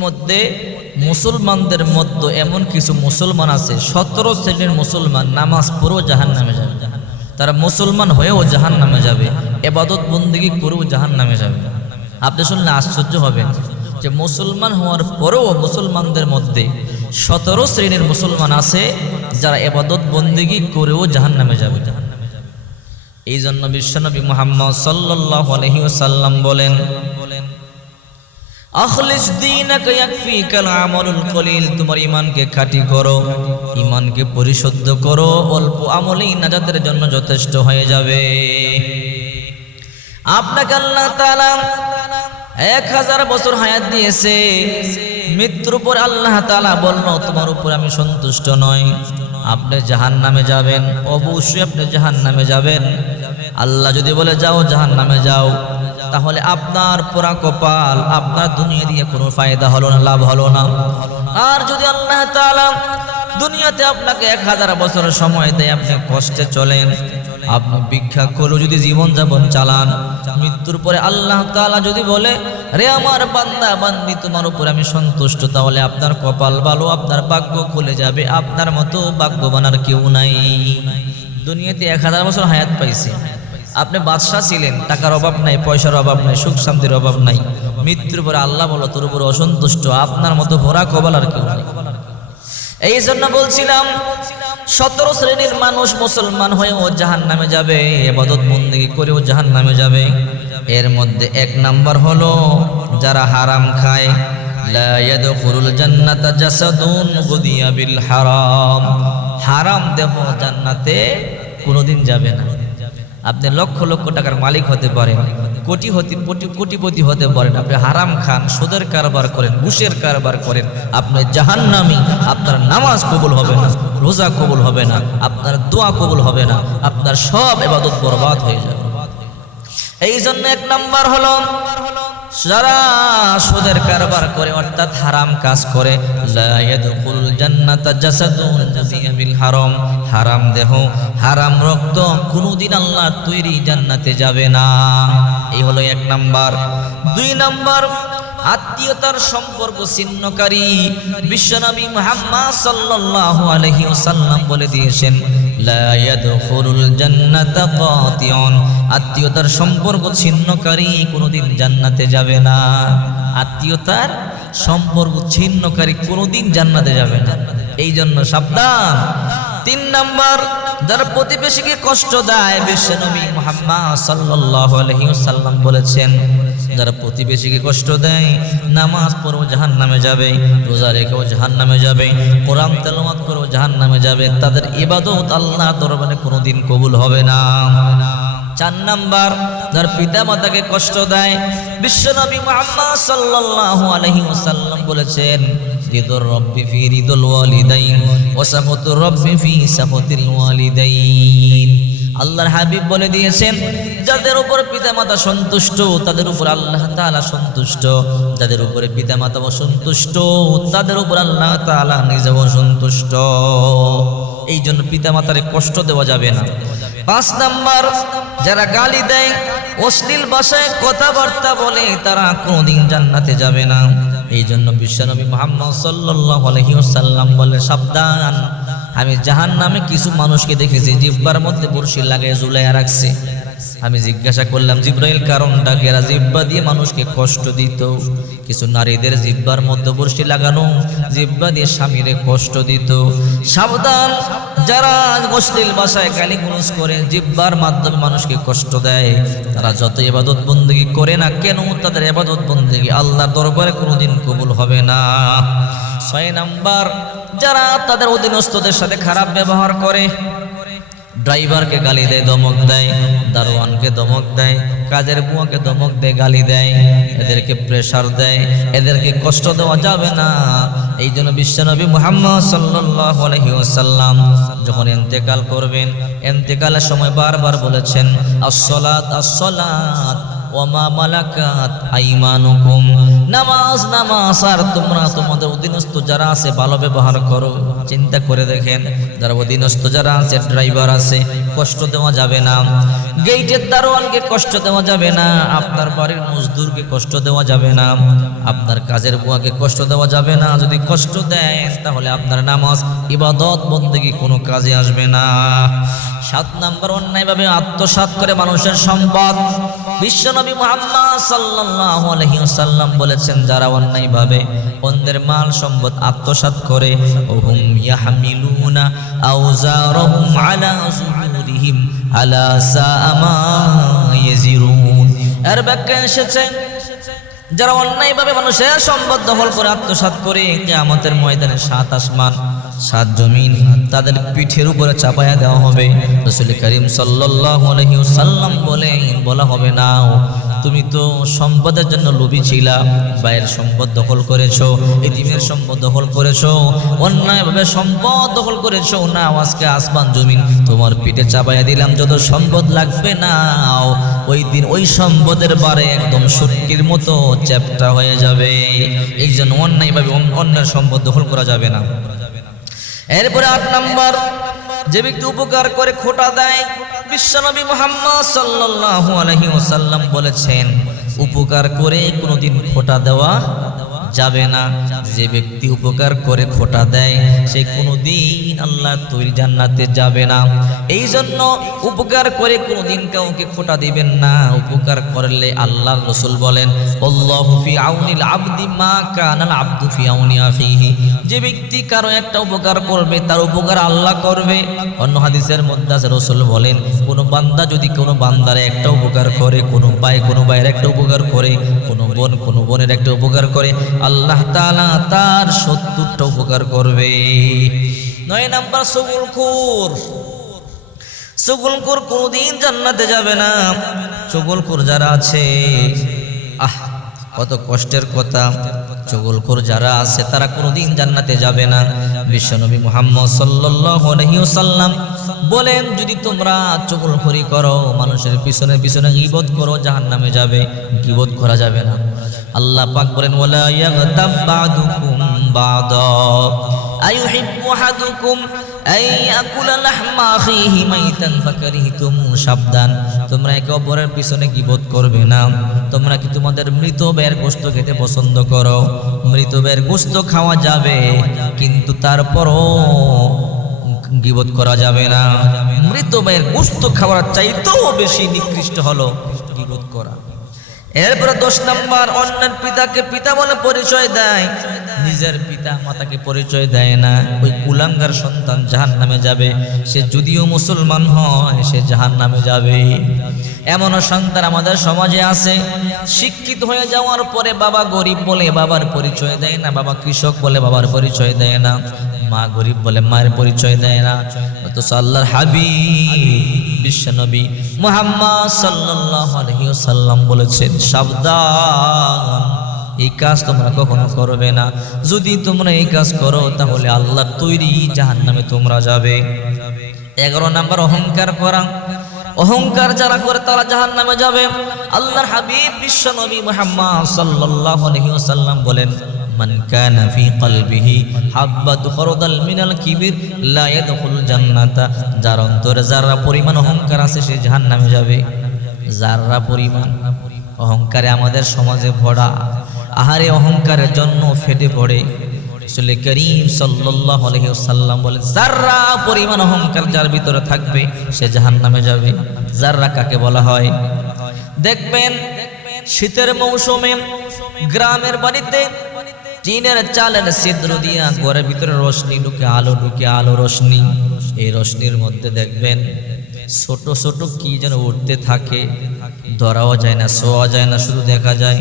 মধ্যে মুসলমানদের মধ্যে এমন কিছু মুসলমান আছে 17 শ্রেণীর মুসলমান নামাজ পড়েও জাহান্নামে যাবে। তারা মুসলমান হয়েও জাহান্নামে যাবে, ইবাদত বন্দেগী করেও জাহান্নামে যাবে। আপনি শুনলে আশ্চর্য হবেন যে মুসলমান হওয়ার পরেও মুসলমানদের মধ্যে 17 শ্রেণীর মুসলমান আছে যারা ইবাদত বন্দেগী করেও জাহান্নামে যাবে। এই জন্য বিশ্বনবী মুহাম্মদ সাল্লাল্লাহু আলাইহি ওয়াসাল্লাম বলেন, আখলিস দীনাকা ইয়াকফিকাল আমালুল কলিল, তোমার ঈমানকে খাঁটি করো, ঈমানকে পরিশুদ্ধ করো, অল্প আমলেই নাজাতের জন্য যথেষ্ট হয়ে যাবে। আপনাকে আল্লাহ তাআলা 1000 বছর হায়াত দিয়েছে, মৃত্যুর পর আল্লাহ তাআলা বলল তোমার উপর আমি সন্তুষ্ট নই, আপনি জাহান্নামে যাবেন, অবশ্যই আপনি জাহান্নামে যাবেন। আল্লাহ যদি বলে যাও জাহান্নামে যাও, তাহলে আপনার পুরা কপাল, আপনার দুনিয়া দিয়ে কোনো ফায়দা হলো না, লাভ হলো না। আর যদি আল্লাহ তাআলা দুনিয়াতে আপনাকে 1000 বছর সময় দেয়, আপনি কষ্টে চলেন, আপনি ভিক্ষা করে যদি জীবন যাপন চালান, মৃত্যুর পরে আল্লাহ তাআলা যদি বলে রে আমার বান্দা বান্দি তোমার উপর আমি সন্তুষ্ট, তাহলে আপনার কপাল ভালো, আপনার ভাগ্য খুলে যাবে। আপনার মতো ভাগ্যবান আর কেউ নাই। দুনিয়াতে 1000 বছর হায়াত পাইছে, আপনি বাদশাহ ছিলেন, টাকার অভাব নাই, পয়সার অভাব নাই, সুখ শান্তির অভাব নাই। মৃত্যুর পরে আল্লাহ বলো তোর উপর অসন্তুষ্ট, আপনার মতো ভরা কপাল আর কেউ নাই। এই জন্য বলছিলাম 17 শ্রেণীর মানুষ মুসলমান হয়েও জাহান্নামে যাবে, ইবাদত বন্দেগী করেও জাহান্নামে যাবে। এর মধ্যে 1 নাম্বার হলো যারা হারাম খায়। লা ইয়াদখুলুল জান্নাতা জাসাদুন গুদিয়া বিল হারাম, হারাম দেহ জান্নাতে কোনোদিন যাবে না। আপনি লক্ষ লক্ষ টাকার মালিক হতে পারেন, কোটিপতি হতে পারেন, আপনি হারাম খান, সুদের কারবার করেন, ঘুষের কারবার করেন, আপনি জাহান্নামী। আপনার নামাজ কবুল হবে না, রোজা কবুল হবে না, আপনার দোয়া কবুল হবে না, আপনার সব ইবাদত বরবাদ হয়ে যাবে। এই জন্য 1 নাম্বার হলো যারা সুদের কারবার করে, অর্থাৎ হারাম কাজ করে। লা ইয়াদখুলুল জান্নাতা জাসাদুন গুদিয়া বিল হারাম, হারাম দেহ, হারাম রক্ত কোনদিন আল্লাহর তৈরি জান্নাতে যাবে না। এই হলো 1 নাম্বার। 2 নাম্বার আত্মীয়তার সম্পর্ক ছিন্নকারী। বিশ্বনবী মুহাম্মদ সাল্লাল্লাহু আলাইহি ওয়াসাল্লাম বলে দিয়েছেন, লা ইয়াদখুলুল জান্নাতা কাতিউন, আত্মীয়তার সম্পর্ক ছিন্নকারী কোনোদিন জান্নাতে যাবে না। আত্মীয়তার সম্পর্ক ছিন্নকারী কোনোদিন জান্নাতে যাবে না। এই জন্য সাবধান। 3 নাম্বার যারা প্রতিবেশীকে কষ্ট দেয়, বিশ্বনবী মুহাম্মদ সাল্লাল্লাহু আলাইহি ওয়াসাল্লাম বলেছেন, যারা প্রতিবেশীকে কষ্ট দেয়, নামাজ পড়েও জাহান্নামে যাবে, রোজা রেখেও জাহান্নামে যাবে, কোরআন তেলাওয়াত করেও জাহান্নামে যাবে। তাদের ইবাদত আল্লাহর দরবারে কোনোদিন কবুল হবে না। 4 নাম্বার যার পিতা মাতাকে কষ্ট দেয়, বিশ্বনবী মুহাম্মদ সাল্লাল্লাহু আলাইহি ওয়াসাল্লাম বলেছেন, রিদুর রব্বি ফি রিদুল ওয়ালিদাইন ওয়া সাখাতুর রব্বি ফি সাখাতিল ওয়ালিদাইন। আল্লাহর হাবিব বলে দিয়েছেন, যাদের উপর পিতামাতা সন্তুষ্ট তাদের উপর আল্লাহ তাআলা সন্তুষ্ট, যাদের উপরে পিতামাতা অসন্তুষ্ট তাদের উপর আল্লাহ তাআলা নিজেও সন্তুষ্ট। এই জন্য পিতামাতারে কষ্ট দেওয়া যাবে না। 5 নাম্বার যারা গালি দেয়, অশ্লীল ভাষায় কথাবার্তা বলে, তারা কোনোদিন জান্নাতে যাবে না। এই জন্য বিশ্বনবী মুহাম্মদ সাল্লাল্লাহু আলাইহি ওয়াসাল্লাম বলে, সাবধান, আমি জাহান্নামে কিছু মানুষকে দেখেছি জিহ্বার মধ্যে বড়শি লাগায় ঝুলাইয়া রাখছে। আমি জিজ্ঞাসা করলাম জিব্রাইল কারণটা কি? এরা জিহ্বা দিয়ে মানুষকে কষ্ট দিত। কিছু নারীদের জিহ্বার মধ্যে বড়শি লাগানো, জিহ্বা দিয়ে স্বামীরে কষ্ট দিত। সাবধান, যারা অশ্লীল ভাষায় গালিগালাজ করে, জিহ্বার মাধ্যমে মানুষকে কষ্ট দেয়, তারা যত ইবাদত বন্দেগী করে না কেন, তাদের ইবাদত বন্দেগী আল্লাহর দরবারে কোনোদিন কবুল হবে না। 6 নাম্বার যারা তাদের অধীনস্থদের সাথে খারাপ ব্যবহার করে, ড্রাইভারকে গালি দেয়, ধমক দেয়, দারোয়ানকে ধমক দেয়, কাজের বুয়াকে ধমক দেয়, গালি দেয়, এদেরকে প্রেসার দেয়, এদেরকে কষ্ট দেওয়া যাবে না। এই জন্য বিশ্বনবী মুহাম্মদ সাল্লাল্লাহু আলাইহি ওয়াসাল্লাম যখন ইন্তেকাল করবেন, ইন্তেকালের সময় বারবার বলেছেন, আসসালাত আসসালাত ওমা মালাকাত আইমানুকুম, নামাজ আর তোমরা তোমাদের অধীনস্থ যারা আছে ভালো ব্যবহার করো। চিন্তা করে দেখেন, যারা অধীনস্থ যারা আছে, ড্রাইভার আছে, কষ্ট দেওয়া যাবে না, গেটের দারোয়ানকে কষ্ট দেওয়া যাবে না, আপনার বাড়ির মজদুরকে কষ্ট দেওয়া যাবে না, আপনার কাজের বুয়াকে কষ্ট দেওয়া যাবে না। যদি কষ্ট দেন তাহলে আপনার নামাজ ইবাদত বন্দেগী কোনো কাজে আসবে না। 7 নাম্বার, অন্যায়ভাবে আত্মসাৎ করে মানুষের সম্পদ। বিশ্বনবী মুহাম্মদ সাল্লাল্লাহু আলাইহি ওয়াসাল্লাম বলেছেন, যারা অন্যায়ভাবে অন্যের মাল সম্পদ আত্মসাৎ করে, ওহুম ইয়াহমিলুনা আওজারহুম আলা যুহুরিহিম আলা সাআ মা ইয়াজিরুন। এর ব্যাখ্যা এসেছে, যারা অন্যায়ভাবে মানুষের সম্পদ দখল করে আত্মসাৎ করে, কিয়ামতের ময়দানে 7 আসমান 7 জমিন তাদের পিঠের উপরে চাপায়া দেওয়া হবে। রাসূল করিম সাল্লাল্লাহু আলাইহি ওয়াসাল্লাম বলা হবে না, তুমি তো সম্পদের জন্য লোভী ছিলা, ভাইয়ের সম্পদ দখল করেছো, এতিমের সম্পদ দখল করেছো, অন্যায়ভাবে সম্পদ দখল করেছো, না আজকে আসমান জমিন তোমার পিঠে চাপায়া দিলাম, যত সম্পদ লাগবে নাও। ওই দিন ওই সম্পদের বারে একদম শুটকির মতো চ্যাপ্টা হয়ে যাবে। এই জন্য অন্যায়ভাবে অন্যের সম্পদ দখল করা যাবে না। এরপরে 8 নাম্বার, যে ব্যক্তি উপকার করে খোটা দেয়, বিশ্বনবী মুহাম্মদ সাল্লাল্লাহু আলাইহি ওয়াসাল্লাম বলেছেন, উপকার করে কোনোদিন খোটা দেওয়া যাবে না। যে ব্যক্তি উপকার করে খোটা দেয় সে কোনোদিন আল্লাহর তৈরি জান্নাতে যাবে না। এই জন্য উপকার করে কোনোদিন কাউকে খোটা দিবেন না। উপকার করলে আল্লাহর রাসূল বলেন, আল্লাহু ফি আউনিল আবদি মা কানাল আবদু ফি আউনি আখিহি। যে ব্যক্তি কারো একটা উপকার করবে তার উপকার আল্লাহ করবে। অন্য হাদিসের মধ্যে আছে, রাসূল বলেন, কোন বান্দা যদি কোনো বান্দার একটা উপকার করে, কোনো ভাইয়ের একটা উপকার করে, কোনো বোনের একটা উপকার করে, আল্লাহ তাআলা তার 70টা উপকার করবে। 9 নাম্বার, চুগলখোর কোনদিন জান্নাতে যাবে না। চুগলখোর যারা আছে, কত কষ্টের কথা, চুগলখোর যারা আছে তারা কোনদিন জান্নাতে যাবে না। বিশ্বনবী মুহাম্মদ সাল্লাল্লাহু আলাইহি ওয়াসাল্লাম বলেন, যদি তোমরা চুগলখোরি করো, মানুষের পিছনে গীবত করো, জাহান্নামে যাবে। গীবত করা যাবে না। আল্লাহ পাক বলেন, ওয়ালা ইয়াগতাব বা'দুকুম বা'দা আইয়ুহিব্বু আহাদুকুম আইয়াকুলা লাহমা আখিহি মাইতান ফাকারিহতুম। সাবধান, তোমরা একে অপরের পিছনে গীবত করবে না। তোমরা কি তোমাদের মৃত ভাইয়ের গোশত খেতে পছন্দ করো? মৃত ভাইয়ের গোশত খাওয়া যাবে, কিন্তু তারপরও গীবত করা যাবে না। মৃত ভাইয়ের গোশত খাওয়ার চাইতেও বেশি নিকৃষ্ট হলো গীবত করা। এরপরে 10 নাম্বার, অন্যের পিতাকে পিতা বলে পরিচয় দেয়, নিজের পিতা মাতাকে পরিচয় দেয় না। ওই কুলাঙ্গার সন্তান জাহান্নামে যাবে। সে যদিও মুসলমান হয়, সে জাহান্নামে যাবে। এমনও সন্তান আমাদের সমাজে আছে, শিক্ষিত হয়ে যাওয়ার পরে বাবা গরিব বলে বাবার পরিচয় দেয় না, বাবা কৃষক বলে বাবার পরিচয় দেয় না, মা গরিব বলে মায়ের পরিচয় দেয় না। অথচ আল্লাহর হাবিব বিশ্বনবী মুহাম্মদ সাল্লাল্লাহু আলাইহি ওয়াসাল্লাম বলেছেন, সাবধান, এই কাজ তোমরা কখনো করবে না। যদি তোমরা এই কাজ করো তাহলে আল্লাহর তৈরি জাহান্নামে তোমরা যাবে। 11 নাম্বার, অহংকার করা। অহংকার যারা করে তারা জাহান্নামে যাবে। আল্লাহর হাবিব বিশ্বনবী মুহাম্মদ সাল্লাল্লাহু আলাইহি ওয়াসাল্লাম বলেন, মান কানা ফি কলবিহি হাব্বাতু খরদাল মিনাল কিবির লা ইয়াদখুল জান্নাতা। যার অন্তরে যারা পরিমাণ অহংকার আছে সে জাহান্নামে যাবে। যারা পরিমাণ অহংকারে আমাদের সমাজে ভরা, আহারে অহংকারের জন্য ফেটে পড়ে। রাসূল করিম সাল্লাল্লাহু আলাইহি ওয়াসাল্লাম বলেন, যারা পরিমাণ অহংকার যার ভিতরে থাকবে সে জাহান্নামে যাবে। যারা কাকে বলা হয়? দেখবেন শীতের মৌসুমে গ্রামের বাড়িতে টিনের চালের ছিদ্র দিয়া ঘরের ভিতরে রোশনি ঢুকে, আলো রোশনি। এই রোশনির মধ্যে দেখবেন ছোট ছোট কি যেন উঠতে থাকে, ধরাও যায় না, ছোঁয়া যায় না, শুধু দেখা যায়।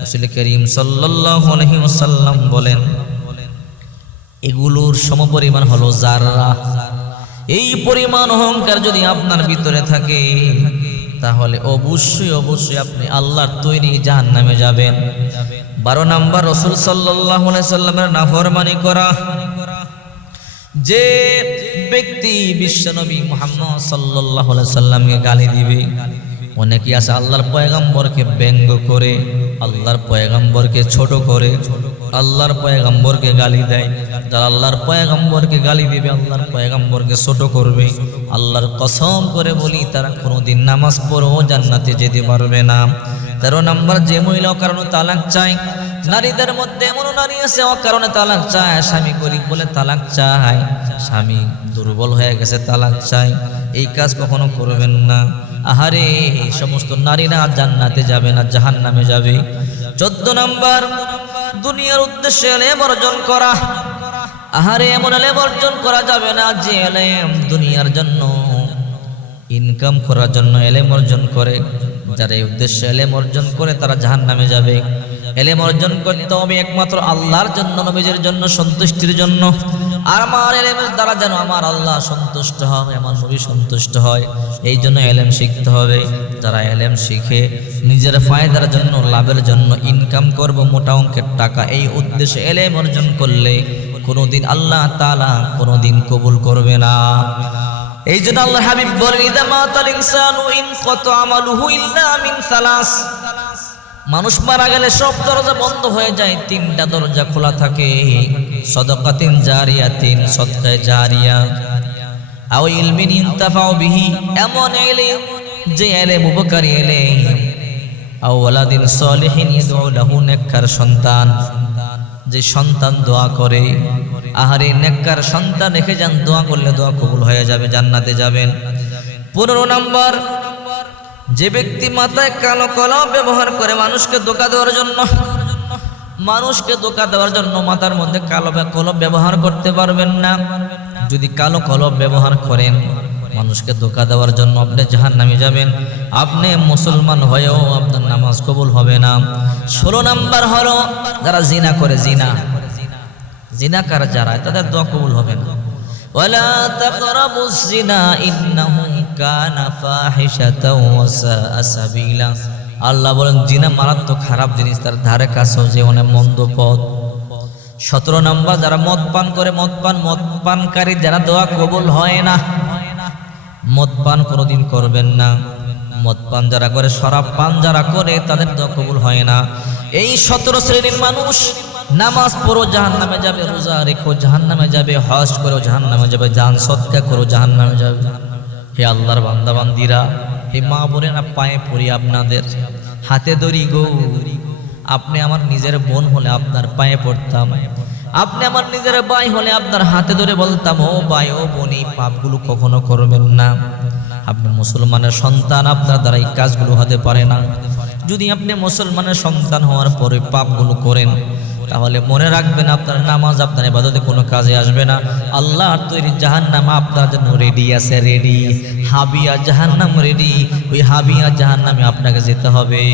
রাসূল করিম সাল্লাল্লাহু আলাইহি ওয়াসাল্লাম বলেন, এগুলোর সমপরিমাণ হলো জাররা। এই পরিমাণ অহংকার যদি আপনার ভিতরে থাকে তাহলে অবশ্যই আপনি আল্লাহর তৈরি জাহান্নামে যাবেন। 12 নাম্বার, রাসূল সাল্লাল্লাহু আলাইহি সাল্লামের নাফরমানি করা। যে ব্যক্তি বিশ্বনবী মুহাম্মদ সাল্লাল্লাহু আলাইহি সাল্লামকে গালি দিবে, অনেকেই আছে আল্লাহর পয়গম্বরকে ব্যঙ্গ করে, আল্লাহর পয়গম্বরকে ছোট করে, আল্লাহর পয়গম্বরকে গালি দেয়। যারা আল্লাহর পয়গম্বরকে গালি দিবে, আল্লাহর পয়গম্বরকে ছোট করবে, আল্লাহর কসম করে বলি তারা কোনোদিন নামাজ পড়েও জান্নাতে যেতে পারবে না। 13 নম্বর, যে মহিলা কারণে তালাক চায়। নারীদের মধ্যে এমন নারী আছে অকারণে তালাক চায়, স্বামী গরিব বলে তালাক চায়, স্বামী দুর্বল হয়ে গেছে তালাক চায়। এই কাজ কখনো করবেন না। আহারে, এই সমস্ত নারীরা জান্নাতে যাবে না, জাহান্নামে যাবে। 14 নম্বর, দুনিয়ার উদ্দেশ্যে এলেম অর্জন করা। আহারে, এমন এলেম অর্জন করা যাবে না যে এলেম দুনিয়ার জন্য, ইনকাম করার জন্য এলেম অর্জন করে। যারা এই উদ্দেশ্যে এলেম অর্জন করে তারা জাহান্নামে যাবে। এলেম অর্জন করতে হবে একমাত্র আল্লাহর জন্য, নবীজির জন্য, সন্তুষ্টির জন্য। আর আমার এলেমের দ্বারা যেন আমার আল্লাহ সন্তুষ্ট হয়, আমার নবী সন্তুষ্ট হয়, এই জন্য এলেম শিখতে হবে। যারা এলেম শিখে নিজের ফায়দার জন্য, লাভের জন্য ইনকাম করব মোটা অঙ্কের টাকা, এই উদ্দেশ্যে এলেম অর্জন করলে কোনোদিন আল্লাহ তাআলা কোনোদিন কবুল করবে না। এই জন্য আল্লাহ হাবিব বলেন, ইযা মাতাল ইনসানু ইনকাতা আমালুহু ইল্লা মিন সালাস। মানুষ মারা গেলে সব দরজা বন্ধ হয়ে যায়, 3টা দরজা খোলা থাকে। সাদাকাতিন জারিয়াতিন, সদকায়ে জারিয়া, আও ইলমিন ইনতাফাউ বিহি, এমন ইলম যে ইলম উপকারী ইলম, আও ওয়ালাদিন সলিহিন ইয়াদউ লাহু, নেককার সন্তান, যে সন্তান দোয়া করে। আহারে, নেককার সন্তান রেখে যান, দোয়া করলে দোয়া কবুল হয়ে যাবে, জান্নাতে যাবেন। 15 নম্বর, যে ব্যক্তি মাথায় কালো কলম ব্যবহার করে মানুষকে ধোঁকা দেওয়ার জন্য, মানুষকে ধোঁকা দেওয়ার জন্য মাথার মধ্যে কালো কলম ব্যবহার করতে পারবেন না। যদি কালো কলম ব্যবহার করেন মানুষকে ধোঁকা দেওয়ার জন্য, আপনি জাহান্নামে যাবেন। আপনি মুসলমান হয়েও আপনার নামাজ কবুল হবে না। 16 নম্বর হলো যারা জিনা করে, জিনাকার যারা, তাদের দোয়া কবুল হবে না। ওয়ালা তাকরাবুজ জিনা ইন্নাহু কানা ফাহিশাতাও ওয়া সাআ সাবিলা। আল্লাহ বলেন জিনা মারাত্মক খারাপ জিনিস, তার ধারে কাছেও যে অনেক মন্দ পথ। 17 নম্বর, যারা মদ পান করে, মদ পানকারী যারা দোয়া কবুল হয় না। মদ পান কোনোদিন করবেন না। মদ পান যারা করে, শরাব পান যারা করে, তাদের দোয়া কবুল হয় না। এই 17 শ্রেণীর মানুষ নামাজ পড়ো জাহান্নামে যাবে, রোজা রেখো জাহান্নামে যাবে, হজ করো জাহান্নামে যাবে, দান সদকা করো জাহান্নামে যাবে। হে আল্লাহর বান্দা বান্দিরা, হে মা বোনেরা, পায়ে পড়ি আপনাদের, হাতে ধরি গো। আপনি আমার নিজের বোন হলে আপনার পায়ে পড়তাম, আপনি আমার নিজের ভাই হলে আপনার হাতে ধরে বলতাম, ও ভাই ও বোন, এই পাপগুলো কখনো করবেন না। আপনি মুসলমানের সন্তান, আপনার দ্বারা এই কাজগুলো হতে পারে না। যদি আপনি মুসলমানের সন্তান হওয়ার পরে পাপগুলো করেন, তাহলে মনে রাখবেন আপনার নামাজ, আপনার ইবাদতে কোনো কাজে আসবে না। আল্লাহর তৈরি জাহান্নাম আপনার জন্য রেডি আছে, রেডি। হাবিয়া জাহান্নাম রেডি, ওই হাবিয়া জাহান্নামে আপনাকে যেতে হবে।